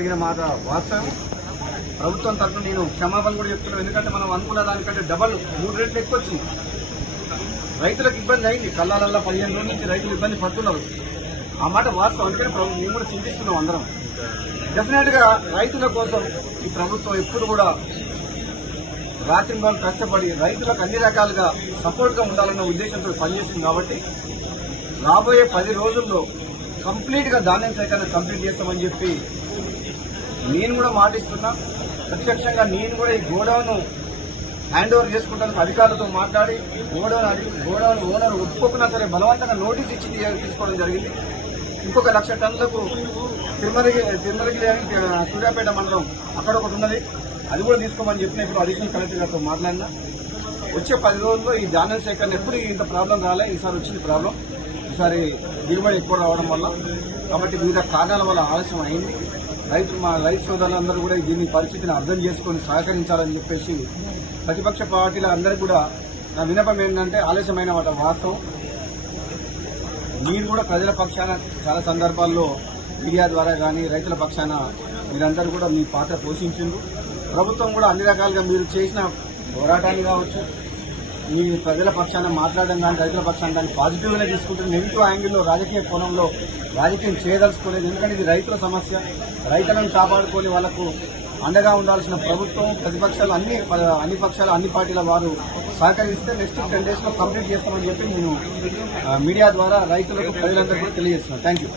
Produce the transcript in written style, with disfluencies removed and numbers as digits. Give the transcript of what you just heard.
జరిగిన మాట వాస్తవం. ప్రభుత్వం తరఫున నేను క్షమాపణ కూడా చెప్తున్నాను. ఎందుకంటే మనం అనుకున్న దానికంటే డబల్ 3 రెట్లు ఎక్కువ వచ్చింది. రైతులకు ఇబ్బంది అయింది. కల్లాలల్లా 15 రోజుల నుంచి రైతులు ఇబ్బంది పడుతున్నారు. ఆ మాట వాస్తవం. అందుకని మేము కూడా చింతిస్తున్నాం అందరం. డెఫినెట్ గా రైతుల కోసం ఈ ప్రభుత్వం ఎప్పుడు కూడా రాత్రింబాలు కష్టపడి రైతులకు అన్ని రకాలుగా సపోర్ట్ గా ఉండాలన్న ఉద్దేశంతో పనిచేస్తుంది. కాబట్టి రాబోయే 10 రోజుల్లో కంప్లీట్ గా ధాన్యం సేకరణ కంప్లీట్ చేస్తామని చెప్పి నేను కూడా మాటిస్తున్నా. ప్రత్యక్షంగా నేను కూడా ఈ గోడౌన్ హ్యాండ్ ఓవర్ చేసుకుంటానికి అధికారులతో మాట్లాడి గోడౌన్ ఓనర్ ఒప్పుకున్నా సరే బలవంతంగా నోటీస్ ఇచ్చి తీసుకోవడం జరిగింది. ఇంకొక 1,00,000 టన్నులకు తిరుమలగిరి సూర్యాపేట మండలం అక్కడ ఒకటి ఉన్నది, అది కూడా తీసుకోమని చెప్పిన ఇప్పుడు అడిషనల్ కలెక్టర్ గారితో మాట్లాడినా. వచ్చే 10 రోజుల్లో ఈ ధాన్యం సేకరణ ఎప్పుడు ఇంత ప్రాబ్లం రాలే, ఈసారి వచ్చింది ప్రాబ్లం. ఈసారి దిగుబడి ఎక్కువ రావడం వల్ల, కాబట్టి వివిధ కారణాల వల్ల ఆలస్యం అయింది. మా రైతు సోదరులందరూ కూడా దీన్ని పరిస్థితిని అర్థం చేసుకుని సహకరించాలని చెప్పేసి ప్రతిపక్ష పార్టీల అందరికీ కూడా నా విన్నపం ఏంటంటే, ఆలస్యమైన మాట వాస్తవం. మీరు కూడా ప్రజల పక్షాన చాలా సందర్భాల్లో మీడియా ద్వారా కానీ రైతుల పక్షాన మీరందరూ కూడా మీ పాత్ర పోషించిండ్రు. ప్రభుత్వం కూడా అన్ని రకాలుగా మీరు చేసిన పోరాటాన్ని కావచ్చు, మీ ప్రజల పక్షాన మాట్లాడడం కానీ రైతుల పక్షాన దాన్ని పాజిటివ్గానే తీసుకుంటుంది. నెగిటివ్ యాంగిల్లో రాజకీయ కోణంలో రాజకీయం చేయదలుచుకోలేదు. ఎందుకంటే ఇది రైతుల సమస్య. రైతులను కాపాడుకొని వాళ్లకు అండగా ఉండాల్సిన ప్రభుత్వం, ప్రతిపక్షాలు అన్ని పక్షాలు అన్ని పార్టీల వారు సహకరిస్తే నెక్స్ట్ 10 days లో కంప్లీట్ చేస్తామని చెప్పి నేను మీడియా ద్వారా రైతులకు ప్రజలందరూ కూడా తెలియజేస్తున్నాను. Thank you.